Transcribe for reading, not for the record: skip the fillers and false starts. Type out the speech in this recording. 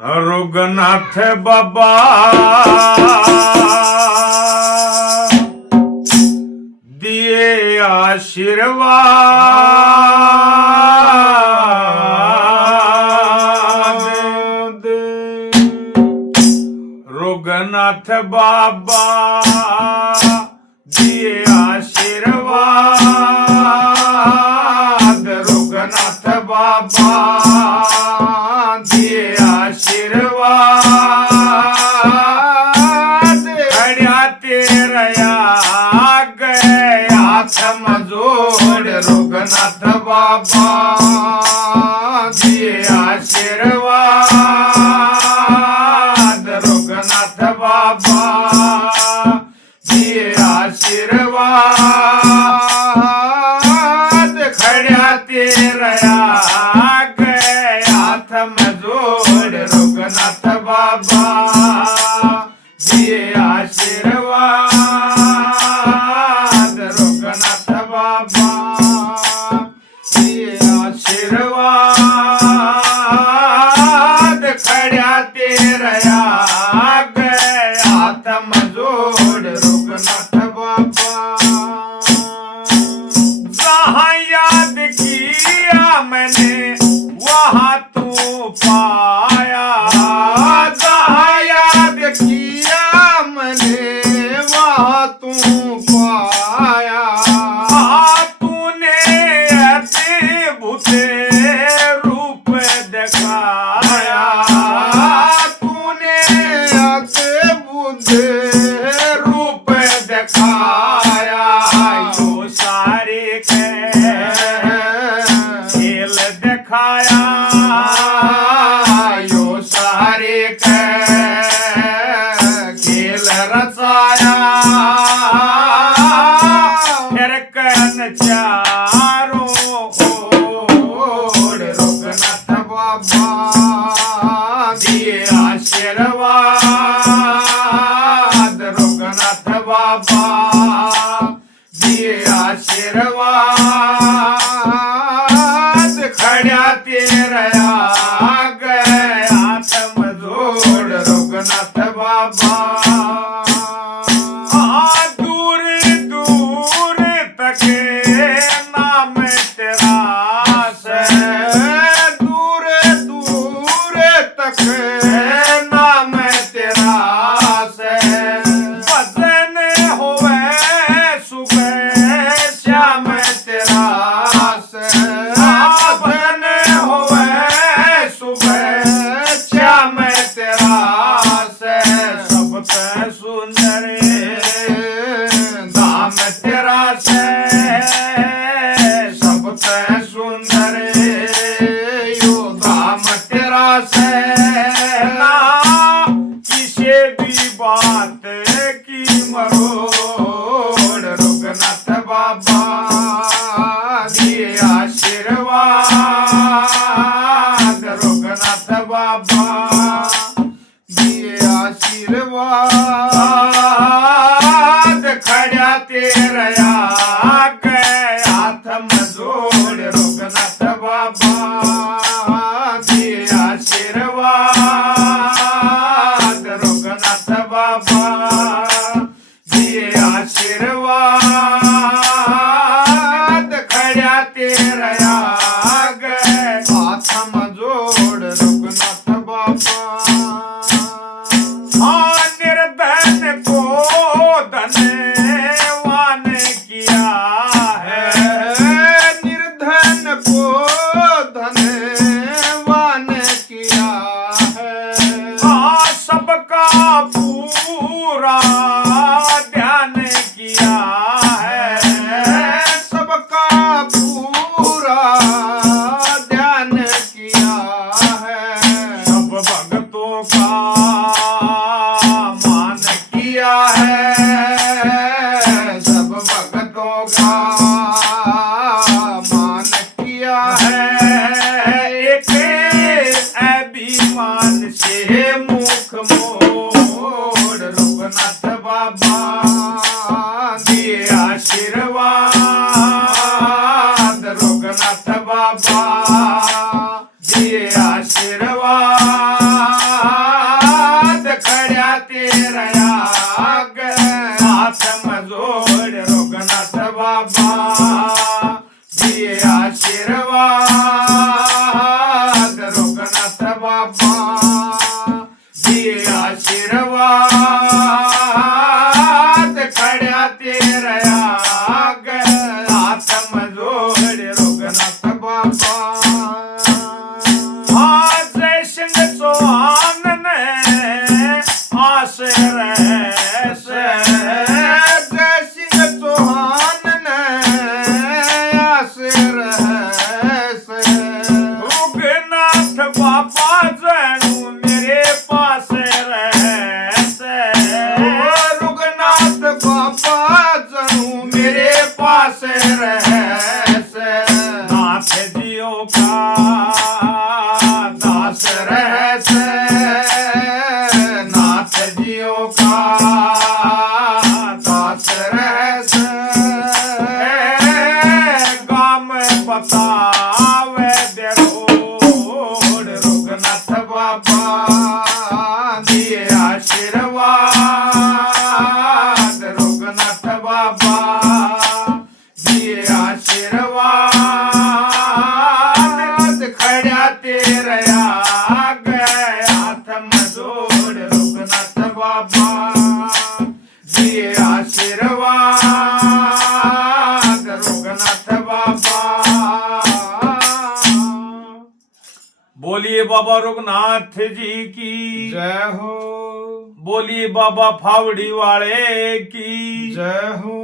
रघुनाथ बाबा दिए आशीर्वाद। रघुनाथ बाबा दिए आशीर्वाद। रघुनाथ बाबा दिए आशीर्वाद। खड्या तेरया गए हाथ मजोड़। रघुनाथ बाबा दिए आशीर्वाद। रघुनाथ बाबा दिए आशीर्वाद। खड्या तेरया गए हाथ मजोड़। रघुनाथ बाबा दिए आशीर्वाद। रघुनाथ बाबा दिए आशीर्वाद। खड्या तेरया गए हाथ मजोड़। रघुनाथ बाबा जहाँ याद किया मैंने वहाँ तू पाया। जहाँ याद किया मैंने वहाँ तू पाया। तूने अद्भुत रूप दिखाया। तूने अद्भुत रूप दिखाया। यो सारे खेल दिखाया। यो सारे खेल रचाया। फिर कन चारों ओर। रघुनाथ बाबा दिए आशीर्वाद। रघुनाथ बाबा दिए आशीर्वाद। खड्या तेरया गए हाथ मजोड़। रघुनाथ बाबा दूर दूर तक नाम तेरा से। दूर दूर तक नाम तेरा से। भजन होवे सुबह श्याम तेरा से। भजन होवे सुबह श्याम तेरा से। सबसे सुंदर धाम तेरा से। सबसे सुंदर यो धाम तेरा से। ना किसी भी बात की मरोड़। रघुनाथ बाबा दिए आशीर्वाद। रघुनाथ बाबा दिए आशीर्वाद। खड्या तेरया गए हाथ मजोड़। रघुनाथ बाबा दिए आशीर्वाद। रघुनाथ बाबा दिए आशीर्वाद। खड्या तेरया गए हाथ मजोड़। रघुनाथ बाबा निर्धन को धनवान किया है। निर्धन को धनवान किया है। सबका पूरा ध्यान किया है। सबका पूरा ध्यान किया है। सब भक्तों का मान किया है। सब भक्तों का मान किया है। एक अभिमान से मुख मोड़। रघुनाथ बाबा दिए आशीर्वाद। रघुनाथ बाबा दिए आशीर्वाद। जोड़ रघुनाथ बाबा दिए आशीर्वाद रघुनाथ बाबा दिए आशीर्वाद खड्या तेरया हात जोड़ रघुनाथ बाबा जय सिंह चौहान ने आशीर जय सिंह चौहान ने आशीर रघुनाथ बाबा जनू मेरे पास रहते रघुनाथ बाबा जनू मेरे पास रहते नाथ जियो का दास रहते नाथ जियो का दास रहते गाम बतावे देरोड़ रघुनाथ बाबा दिए आशीर्वाद रघुनाथ बाबा दिए आशीर्वाद खड्या तेरया हाथ जोड़ रघुनाथ बाबा दिए आशीर्वाद रघुनाथ बाबा बोलिए बाबा रघुनाथ जी की जय हो बोलिए बाबा फावड़ी वाले की जय हो